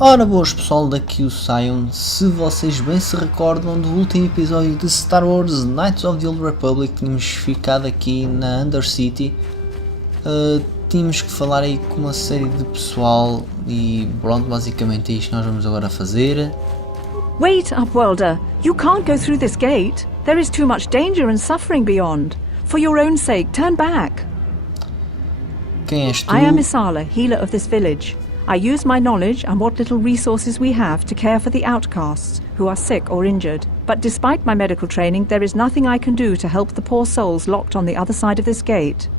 Ora boas pessoal, daqui o Sion. Se vocês bem se recordam do último episódio de Star Wars Knights of the Old Republic, tínhamos ficado aqui na Undercity. Tínhamos que falar aí com uma série de pessoal e pronto, basicamente é isto que nós vamos agora fazer. Wait, Upworlder! You can't go through this gate. There is too much danger and suffering beyond. For your own sake, turn back. Quem és tu? I am Isala, healer of this village. I use my knowledge and what little resources we have to care for the outcasts who are sick or injured. But despite my medical training, there is nothing I can do to help the poor souls locked on the other side of this gate.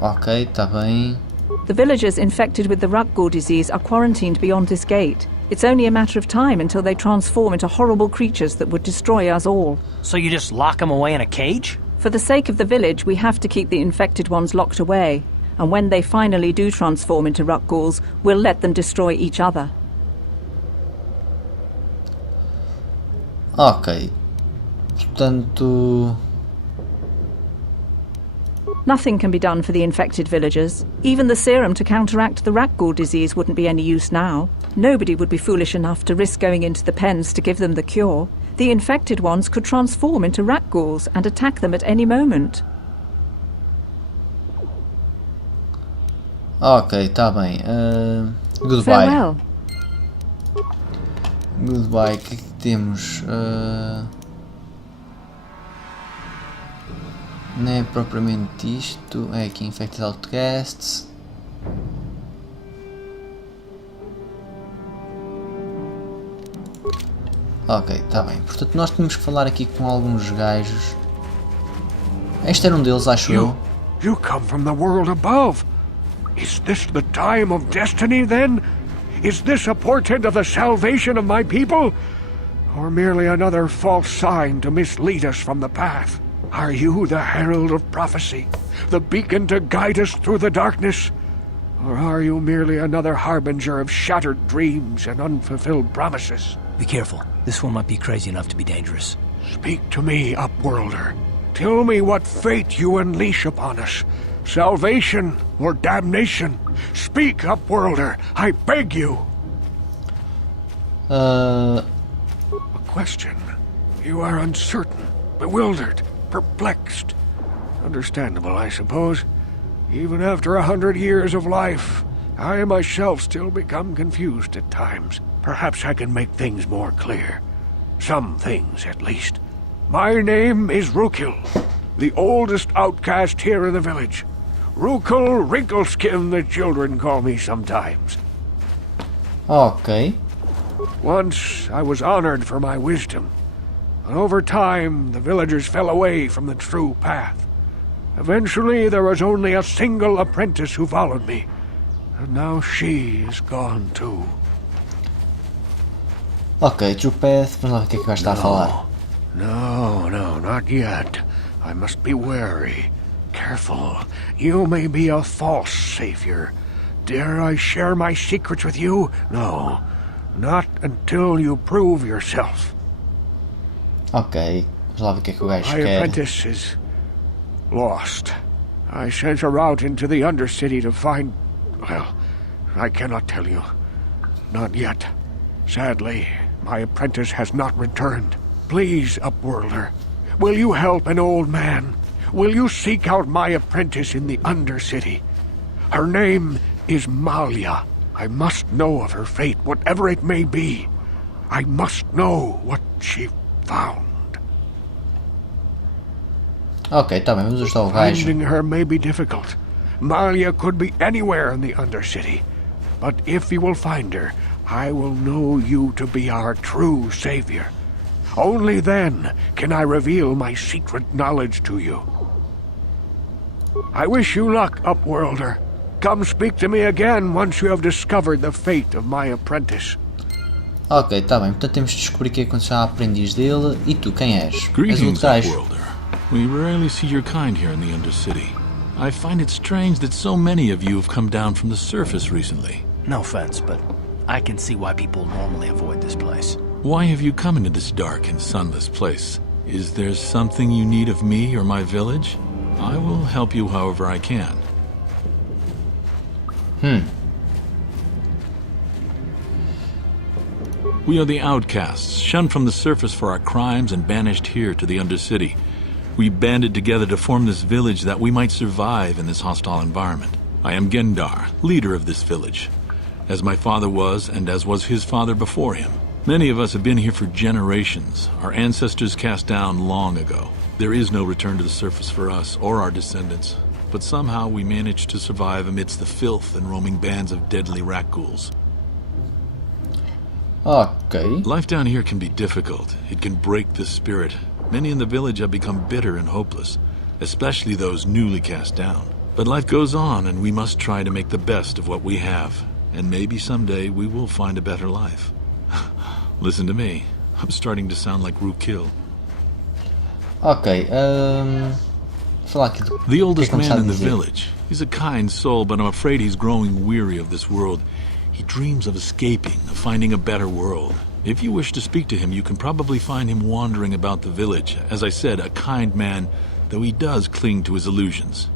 Ok, tá bem. The villagers infected with the Rukgul disease are quarantined beyond this gate. It's only a matter of time until they transform into horrible creatures that would destroy us all. So you just lock them away in a cage? For the sake of the village, we have to keep the infected ones locked away. And when they finally do transform into Rukguls, we'll let them destroy each other. Ok. Portanto... Nothing can be done for the infected villagers. Even the serum to counteract the Rukgul disease wouldn't be any use now. Nobody would be foolish enough to risk going into the pens to give them the cure. The infected ones could transform into Rukguls and attack them at any moment. Ok, tá bem. Goodbye. Farewell. Goodbye, o que é que temos? Não é propriamente isto, é aqui Infected Outcasts. Ok, tá bem. Portanto, nós temos que falar aqui com alguns gajos. Este era um deles, acho eu. You come from the world above. Is this the time of destiny, then? Is this a portent of the salvation of my people? Or merely another false sign to mislead us from the path? Are you the herald of prophecy, the beacon to guide us through the darkness? Or are you merely another harbinger of shattered dreams and unfulfilled promises? Be careful. This one might be crazy enough to be dangerous. Speak to me, Upworlder. Tell me what fate you unleash upon us. Salvation or damnation? Speak, Upworlder, I beg you. A question. You are uncertain, bewildered, perplexed. Understandable, I suppose. Even after 100 years of life, I myself still become confused at times. Perhaps I can make things more clear. Some things, at least. My name is Rukil, the oldest outcast here in the village. Rukil Wrinkleskin, the children call me sometimes. Ok. Once I was honored for my wisdom, but over time the villagers fell away from the true path. Eventually there was only a single apprentice who followed me, and now she is gone too. Ok, True Path, vamos lá ver o que é que vai estar a falar. No, not yet. I must be wary. Careful. You may be a false savior. Dare I share my secrets with you? No. Not until you prove yourself. Ok, vamos lá ver o que é que o gajo My quer. apprentice is lost. I sent her out into the Undercity to find... Well, I cannot tell you. Not yet. Sadly, my apprentice has not returned. Please, Upworlder, will you help an old man? Will you seek out my apprentice in the Undercity? Her name is Malia. I must know of her fate, whatever it may be. I must know what she found. Ok, tá bem, vamos ajudar o gajo. Finding her may be difficult. Malia could be anywhere in the Undercity. But if you will find her, I will know you to be our true savior. Only then can I reveal my secret knowledge to you. I wish you luck, Upworlder. Come speak to me again once you have discovered the fate of my apprentice. Ok, tá bem, portanto temos de descobrir o que aconteceu à aprendiz dele. E tu, quem és? És o Greetings, outro gajo. Upworlder. We rarely see your kind here in the Undercity. I find it strange that so many of you have come down from the surface recently. No offense, but I can see why people normally avoid this place. Why have you come into this dark and sunless place? Is there something you need of me or my village? I will help you however I can. We are the outcasts, shunned from the surface for our crimes and banished here to the Undercity. We banded together to form this village that we might survive in this hostile environment. I am Gendar, leader of this village, as my father was and as was his father before him. Many of us have been here for generations, our ancestors cast down long ago. There is no return to the surface for us or our descendants, but somehow we managed to survive amidst the filth and roaming bands of deadly rat ghouls. Ok. Life down here can be difficult. It can break the spirit. Many in the village have become bitter and hopeless, especially those newly cast down. But life goes on, and we must try to make the best of what we have. And maybe someday we will find a better life. Listen to me. I'm starting to sound like Rookil. Ok. Falar aqui do The oldest que é que man in the começar a dizer? village. He's a kind soul, but I'm afraid he's growing weary of this world. He dreams of escaping, of finding a better world. If you wish to speak to him, you can probably find him wandering about the village. As I said, a kind man, though he does cling to his illusions.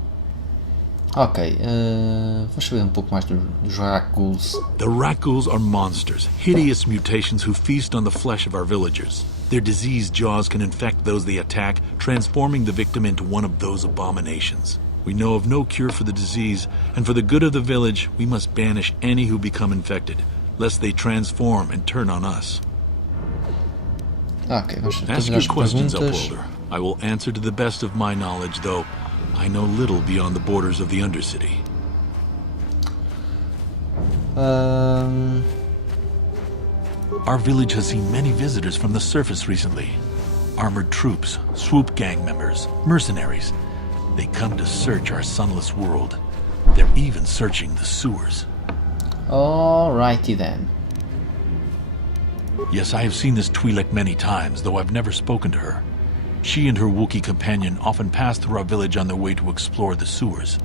Ok. Vamos saber um pouco mais dos rat ghouls. The rat ghouls are monsters, hideous mutations who feast on the flesh of our villagers. Their diseased jaws can infect those they attack, transforming the victim into one of those abominations. We know of no cure for the disease, and for the good of the village, we must banish any who become infected, lest they transform and turn on us. Ok, vamos Ask fazer your as questions, perguntas. Upholder. I will answer to the best of my knowledge, though I know little beyond the borders of the Undercity. Our village has seen many visitors from the surface recently. Armored troops, swoop gang members, mercenaries. They come to search our sunless world. They're even searching the sewers. Alrighty then. Yes, I have seen this Twi'lek many times, though I've never spoken to her. She and her Wookiee companion often pass through our village on their way to explore the sewers.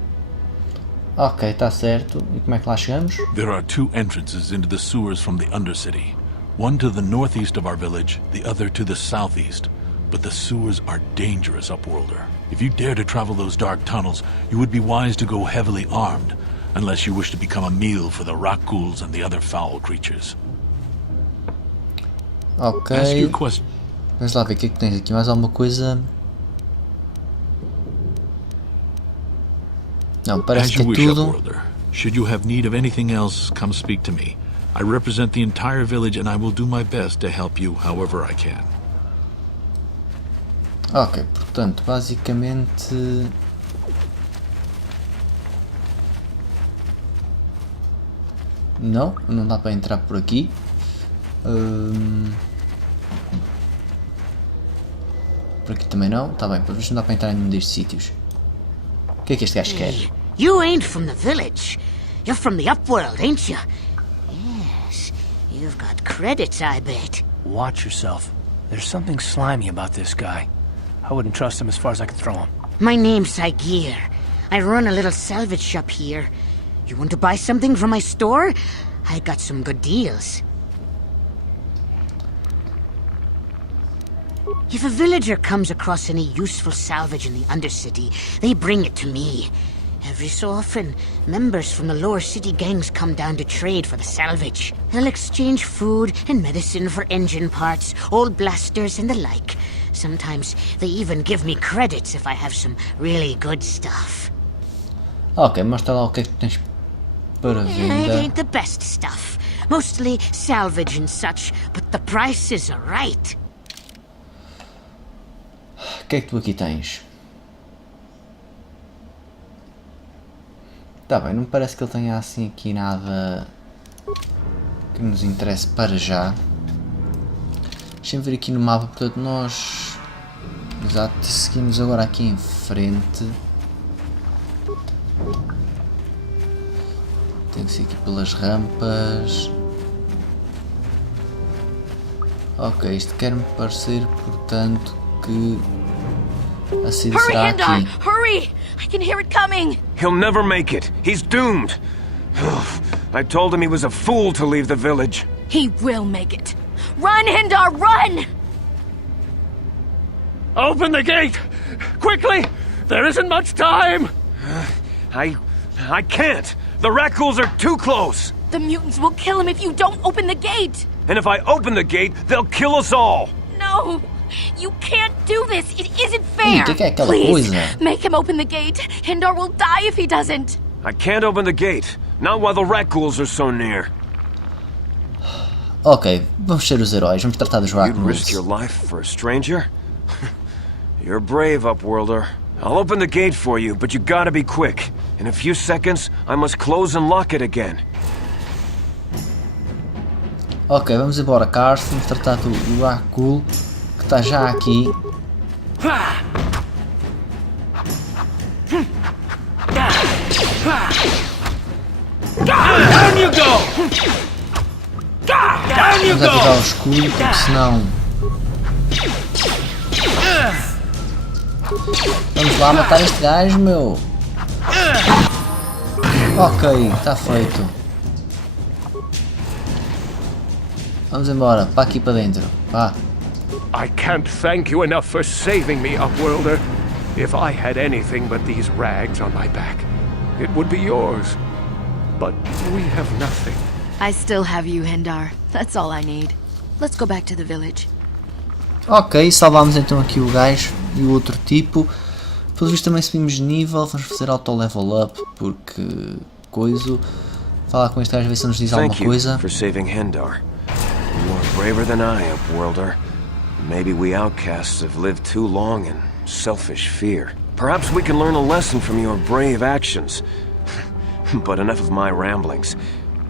Ok, tá certo. E como é que lá chegamos? There are two entrances into the sewers from the Undercity. One to the northeast of our village, the other to the southeast. But the sewers are dangerous, Upworlder. If you dare to travel those dark tunnels, you would be wise to go heavily armed, unless you wish to become a meal for the rat ghouls and the other foul creatures. Ok. Ask your question. Vamos lá ver o que é que tens aqui. Mais alguma coisa? Não, parece As que you é wish, tudo. Upworlder. Should you have need of anything else, come speak to me. I represent the entire village and I will do my best to help you however I can. Ok, portanto, basicamente... Não, não dá para entrar por aqui. Por aqui também não. Tá bem, por visto não dá para entrar em nenhum destes sítios. O que é que este gajo quer? You ain't from the village. You're from the Upworld, ain't you? Yes. You've got credits, I bet. Watch yourself. There's something slimy about this guy. I wouldn't trust him as far as I could throw him. My name's Saigir. I run a little salvage shop here. You want to buy something from my store? I got some good deals. If a villager comes across any useful salvage in the Undercity, they bring it to me. Every so often, members from the lower city gangs come down to trade for the salvage. They'll exchange food and medicine for engine parts, old blasters and the like. Sometimes they even give me credits if I have some really good stuff. Ok, mostra lá o que é que tens para It venda. ain't the best stuff. Mostly salvage and such, but the prices are right. O que é que tu aqui tens? Tá bem, não me parece que ele tenha assim aqui nada que nos interesse para já. Deixa-me ver aqui no mapa, portanto nós... Exato, seguimos agora aqui em frente. Tem que ser aqui pelas rampas. Ok, isto quer-me parecer, portanto, que a saída Hurry, será Hendar! aqui. Hurry! I can hear it coming! He'll never make it. He's doomed. I told him he was a fool to leave the village. He will make it. Run, Hendar, run! Open the gate! Quickly! There isn't much time! I can't. The rat ghouls are too close. The mutants will kill him if you don't open the gate! And if I open the gate, they'll kill us all! No! You can't do this! It isn't fair! que é aquela Please, coisa? make him open the gate! Hindar will die if he doesn't! I can't open the gate, not while the rat ghouls are so near. Ok, vamos ser os heróis, vamos tratar dos You'd risk Raggnolls. your life for a stranger? You're brave, Upworlder. I'll open the gate for you, but you gotta be quick. In a few seconds, I must close and lock it again. Ok, vamos embora, Cars, vamos tratar do Ragghoul, que está já aqui. Down you go! Down you Vamos ativar go! o escudo, porque senão... Vamos lá matar este gajo, meu! Ok, está feito. Vamos embora, para aqui para dentro. Vá. I can't thank you enough for saving me, Upworlder. If I had anything but these rags on my back, it would be yours. But we have nothing. I still have you, Hindar. That's all I need. Let's go back to the village. Ok, salvámos então aqui o gajo e o outro tipo. Pelo visto também subimos de nível, vamos fazer auto level up porque coisa. Falar com este gajo, ver se nos diz alguma Thank you coisa. for saving Hindar. You are braver than I, Upworlder. Maybe we outcasts have lived too long in selfish fear. Perhaps we can learn a lesson from your brave actions. But enough of my ramblings.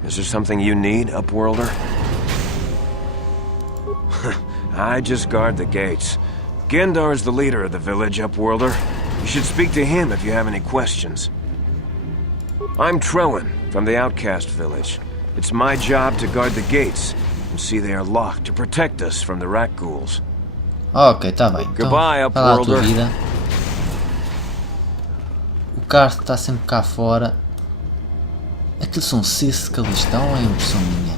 Is there something you need, Upworlder? I just guard the gates. Gendar is the leader of the village, Upworlder. You should speak to him if you have any questions. I'm Trellin, from the Outcast village. It's my job to guard the gates and see they are locked to protect us from the rat ghouls. Ok, tá bem. Então, Goodbye, vai lá a tua Upworlder. vida. O Cart está sempre cá fora. Aqueles são cestos que ali estão ou é impressão minha?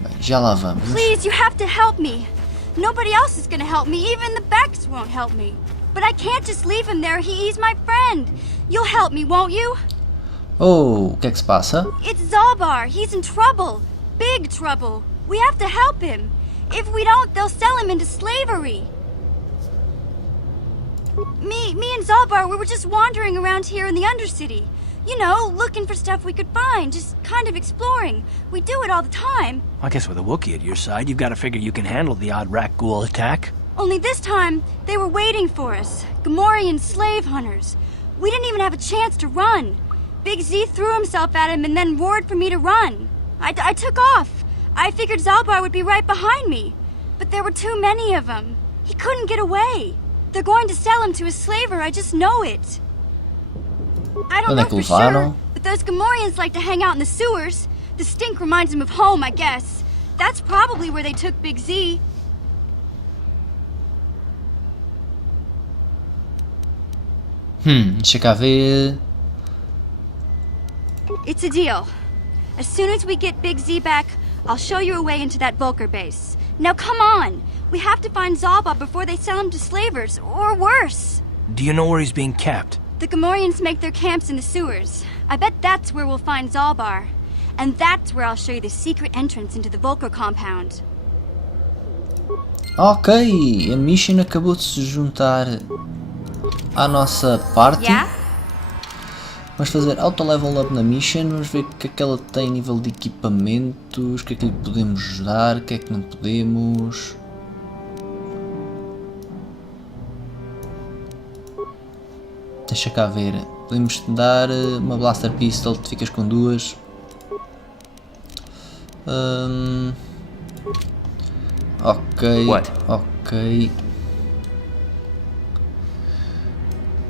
Bem, já lá vamos. Please, you have to help me. Nobody else is gonna help me. Even the Becks won't help me. But I can't just leave him there. He's my friend. You'll help me, won't you? Oh, o que é que se passa? It's Zaalbar. He's in trouble. Big trouble. We have to help him. If we don't, they'll sell him into slavery. Me and Zaalbar, we were just wandering around here in the Undercity. You know, looking for stuff we could find, just kind of exploring. We do it all the time. I guess with a Wookiee at your side, you've got to figure you can handle the odd rat ghoul attack. Only this time, they were waiting for us. Gamorrean slave hunters. We didn't even have a chance to run. Big Z threw himself at him and then roared for me to run. I took off. I figured Zaalbar would be right behind me. But there were too many of them. He couldn't get away. They're going to sell him to a slaver, I just know it. I don't know for sure, but those Gamorreans like to hang out in the sewers. The stink reminds them of home, I guess. That's probably where they took Big Z. Deixa cá ver. It's a deal. As soon as we get Big Z back, I'll show you a way into that Vulcar base. Now come on! We have to find Zaalbar before they sell him to slavers, or worse. Do you know where he's being kept? The Gamorreans make their camps in the sewers. I bet that's where we'll find Zaalbar. And that's where I'll show you the secret entrance into the Vulcar compound. Ok, a Mission acabou de se juntar à nossa parte. Yeah? Vamos fazer auto level up na Mission, vamos ver o que é que ela tem a nível de equipamentos, o que é que lhe podemos ajudar, o que é que não podemos. Deixa cá ver, podemos te dar uma Blaster Pistol, tu ficas com duas. Ok, ok.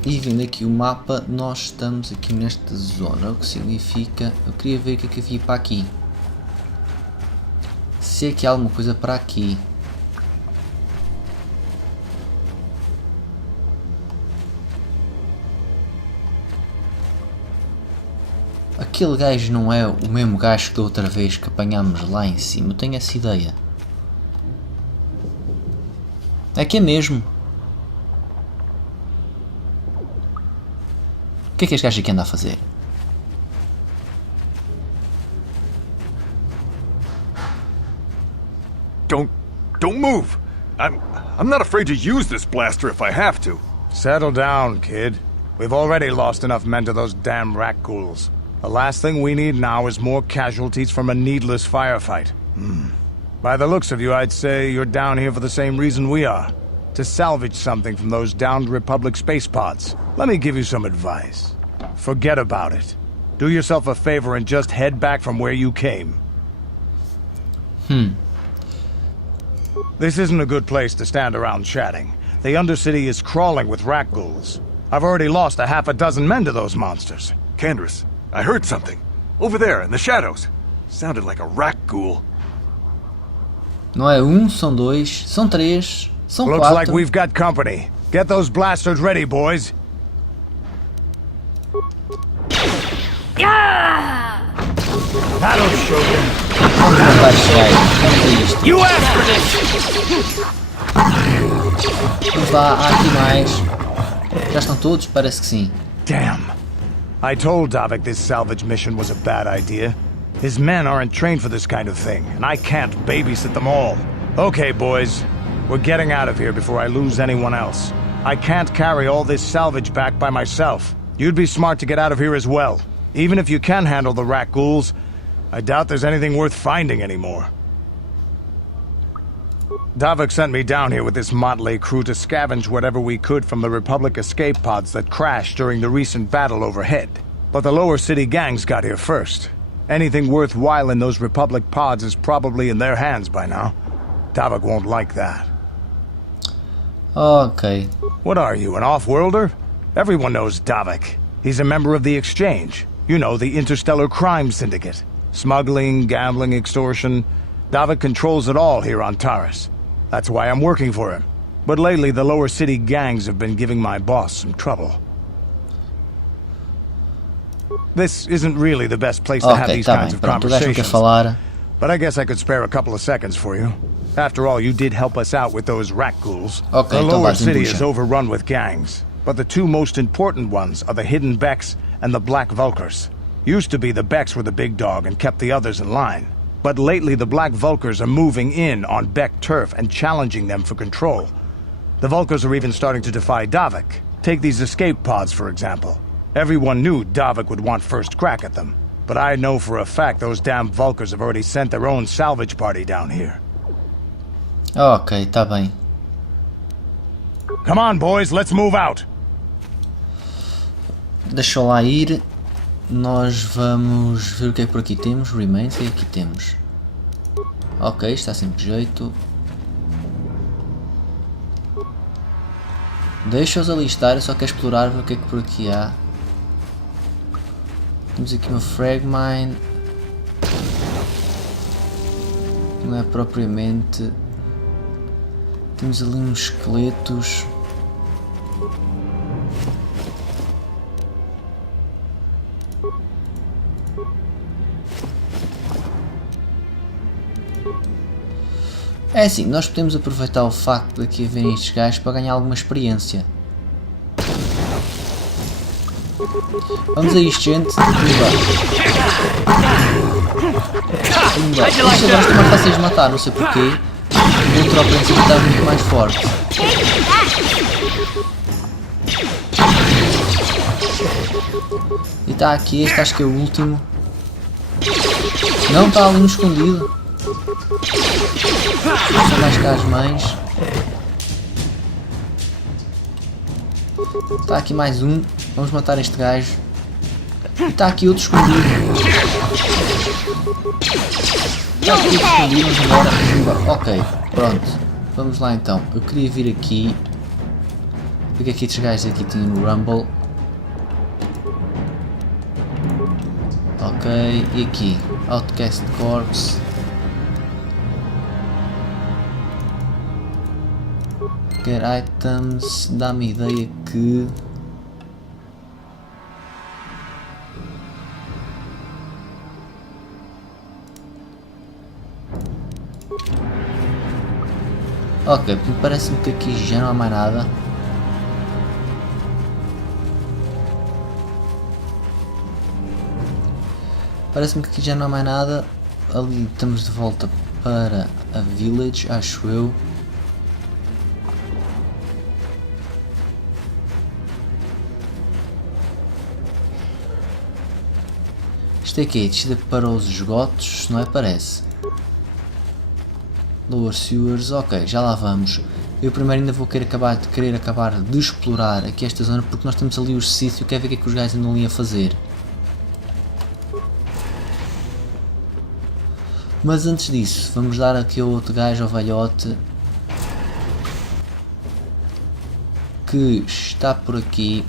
E vendo aqui o mapa, nós estamos aqui nesta zona, o que significa... Eu queria ver o que é que havia para aqui. Se é que há alguma coisa para aqui. Aquele gajo não é o mesmo gajo que da outra vez que apanhámos lá em cima, eu tenho essa ideia. É que é mesmo. O que é que este gajo aqui anda a fazer? Don't move. I'm not afraid to use this blaster if I have to. Settle down, kid. We've already lost enough men to those damn rat ghouls. The last thing we need now is more casualties from a needless firefight. By the looks of you, I'd say you're down here for the same reason we are. To salvage something from those downed Republic space pods. Let me give you some advice. Forget about it. Do yourself a favor and just head back from where you came. This isn't a good place to stand around chatting. The Undercity is crawling with rat ghouls. I've already lost a half a dozen men to those monsters. Candace, I heard something. Over there, in the shadows. Sounded like a rat ghoul. Não é um, são dois, são três, são Looks quatro. like we've got company. Get those blasters ready, boys. That'll show them. Vamos matar este gajo. Vamos a isto. You asked for this! Vamos lá, há aqui mais. Já estão todos? Parece que sim. Damn. I told Davik this salvage mission was a bad idea. His men aren't trained for this kind of thing, and I can't babysit them all. Okay, boys. We're getting out of here before I lose anyone else. I can't carry all this salvage back by myself. You'd be smart to get out of here as well. Even if you can handle the rat ghouls, I doubt there's anything worth finding anymore. Davik sent me down here with this motley crew to scavenge whatever we could from the Republic escape pods that crashed during the recent battle overhead. But the lower city gangs got here first. Anything worthwhile in those Republic pods is probably in their hands by now. Davik won't like that. Ok. What are you, an off-worlder? Everyone knows Davik. He's a member of the Exchange. You know, the Interstellar Crime Syndicate. Smuggling, gambling, extortion. Davik controls it all here on Taris. That's why I'm working for him. But lately, the lower city gangs have been giving my boss some trouble. This isn't really the best place to have these kinds of conversations. But I guess I could spare a couple of seconds for you. After all, you did help us out with those rat ghouls. The lower city is overrun with gangs. But the two most important ones are the Hidden Becks and the Black Vulkars. Used to be the Becks were the big dog and kept the others in line. But lately the Black Vulkars are moving in on Beck turf and challenging them for control. The Vulkars are even starting to defy Davik. Take these escape pods, for example. Everyone knew Davik would want first crack at them. But I know for a fact those damn Vulkars have already sent their own salvage party down here. Ok, tá bem. Come on, boys, let's move out. Deixa lá ir. Nós vamos ver o que é que por aqui temos. Remains, o que é que aqui temos? Ok, está sempre jeito. Deixa-os alistar, eu só quero explorar ver o que é que por aqui há. Temos aqui uma fragmine. Não é propriamente. Temos ali uns esqueletos. É assim, nós podemos aproveitar o facto de aqui haverem estes gajos para ganhar alguma experiência. Vamos a isto, gente. Pumba. Isto agora estão mais fáceis de matar, não sei porquê. O outro ao princípio está muito mais forte. E está aqui, este acho que é o último. Não, está ali um escondido. São mais cá as mães. Está aqui mais um. Vamos matar este gajo. E está aqui outro escondido. Está aqui outro escondido. Vamos embora. Ok, pronto. Vamos lá então. Eu queria vir aqui. Porque aqui estes gajos aqui tinham no Rumble. Ok, e aqui? Outcast Corpse. Get items, dá-me ideia que... Ok, parece-me que aqui já não há mais nada. Parece-me que aqui já não há mais nada. Ali estamos de volta para a village, acho eu. Isto aqui é descida para os esgotos, não é? Parece. Lower sewers, ok, já lá vamos. Eu primeiro ainda vou querer acabar de explorar aqui esta zona, porque nós temos ali os sítios e quero ver o que é que os gajos andam ali a fazer. Mas antes disso, vamos dar aqui ao outro gajo, ao velhote, que está por aqui.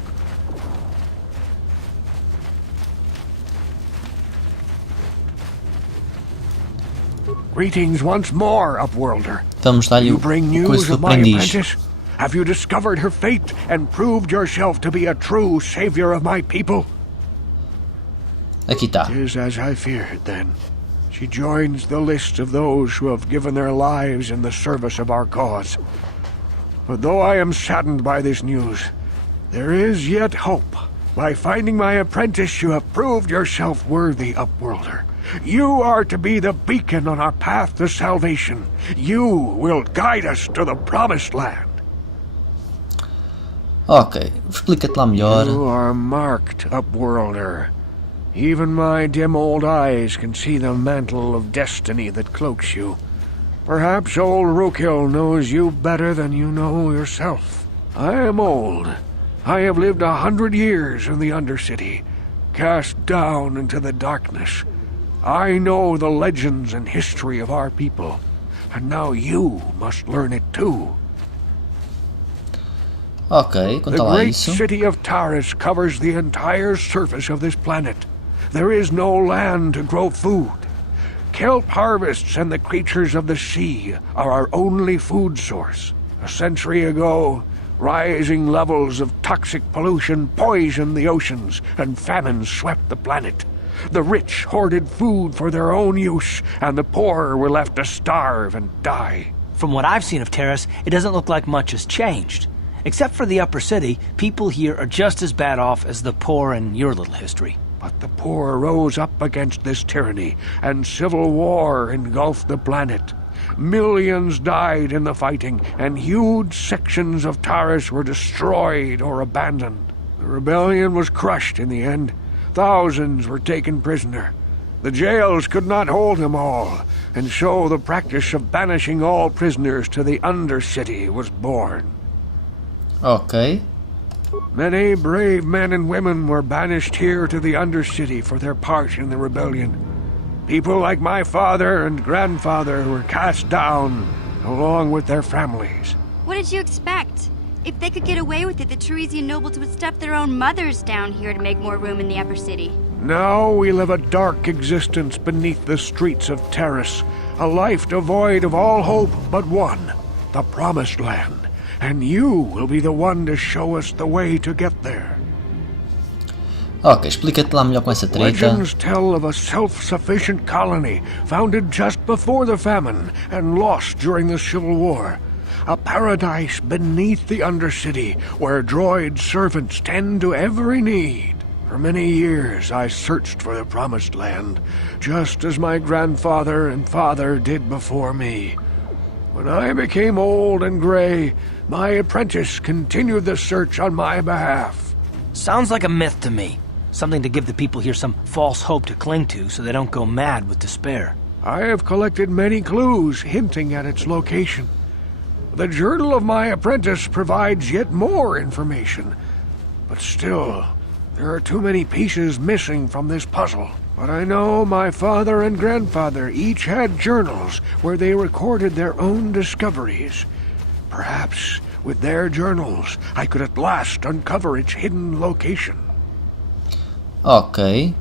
Greetings once more, Upworlder. Vamos dar-lhe o coisa do aprendiz. Have you discovered her fate and proved yourself to be a true savior of my people? Aqui está. It is as I feared, then. She joins the list of those who have given their lives in the service of our cause. But though I am saddened by this news, there is yet hope. By finding my apprentice, you have proved yourself worthy, Upworlder. You are to be the beacon on our path to salvation. You will guide us to the promised land. Ok, explica-te lá melhor. You are marked, Upworlder. Even my dim old eyes can see the mantle of destiny that cloaks you. Perhaps old Rookhill knows you better than you know yourself. I am old. I have lived 100 years in the Undercity, cast down into the darkness. I know the legends and history of our people, and now you must learn it too. Ok, conta lá isso. The great city of Taris covers the entire surface of this planet. There is no land to grow food. Kelp harvests and the creatures of the sea are our only food source. A century ago, rising levels of toxic pollution poisoned the oceans, and famine swept the planet. The rich hoarded food for their own use, and the poor were left to starve and die. From what I've seen of Taris, it doesn't look like much has changed. Except for the upper city, people here are just as bad off as the poor in your little history. But the poor rose up against this tyranny, and civil war engulfed the planet. Millions died in the fighting, and huge sections of Taris were destroyed or abandoned. The rebellion was crushed in the end. Thousands were taken prisoner. The jails could not hold them all, and so the practice of banishing all prisoners to the Undercity was born. Ok. Many brave men and women were banished here to the Undercity for their part in the rebellion. People like my father and grandfather were cast down, along with their families. What did you expect? If they could get away with it, the Teresian nobles would stuff their own mothers down here to make more room in the upper city. Now we live a dark existence beneath the streets of Taris, a life devoid of all hope but one, the Promised Land. And you will be the one to show us the way to get there. Ok, explica-te lá melhor com essa treta. Legends tell of a self-sufficient colony founded just before the famine and lost during the Civil War. A paradise beneath the Undercity where droid servants tend to every need. For many years I searched for the Promised Land, just as my grandfather and father did before me. When I became old and gray, my apprentice continued the search on my behalf. Sounds like a myth to me. Something to give the people here some false hope to cling to so they don't go mad with despair. I have collected many clues hinting at its location. The journal of my apprentice provides yet more information. But still, there are too many pieces missing from this puzzle. But I know my father and grandfather each had journals where they recorded their own discoveries. Perhaps, with their journals, I could at last uncover its hidden location. Ok.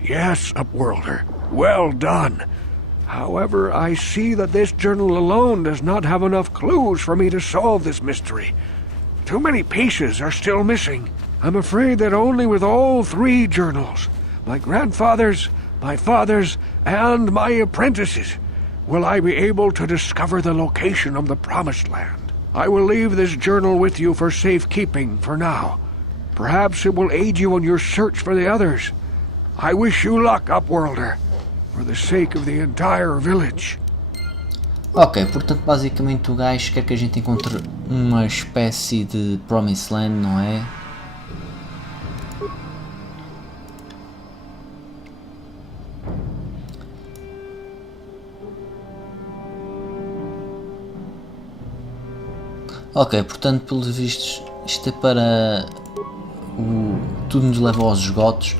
Yes, Upworlder. Well done. However, I see that this journal alone does not have enough clues for me to solve this mystery. Too many pieces are still missing. I'm afraid that only with all three journals, my grandfather's, my father's, and my apprentice's, will I be able to discover the location of the Promised Land. I will leave this journal with you for safekeeping for now. Perhaps it will aid you in your search for the others. I wish you luck, Upworlder. for the sake of the entire village. Ok, portanto basicamente o gajo quer que a gente encontre uma espécie de Promised Land, não é? Ok, portanto pelos vistos isto é para tudo nos leva aos esgotos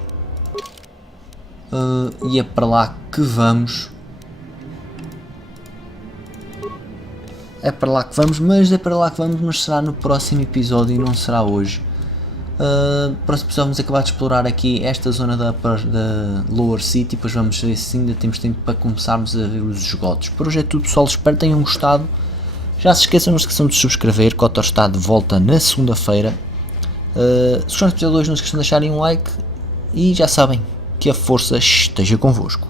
e é para lá que vamos. Mas será no próximo episódio e não será hoje. No próximo episódio vamos acabar de explorar aqui esta zona da Lower City, depois vamos ver se ainda temos tempo para começarmos a ver os esgotos. Por hoje é tudo, pessoal, espero que tenham gostado. Já se esqueçam, não se esqueçam de subscrever, que o Otor está de volta na segunda-feira. Se gostaram do episódio de hoje, não se esqueçam de deixarem um like e já sabem que a força esteja convosco.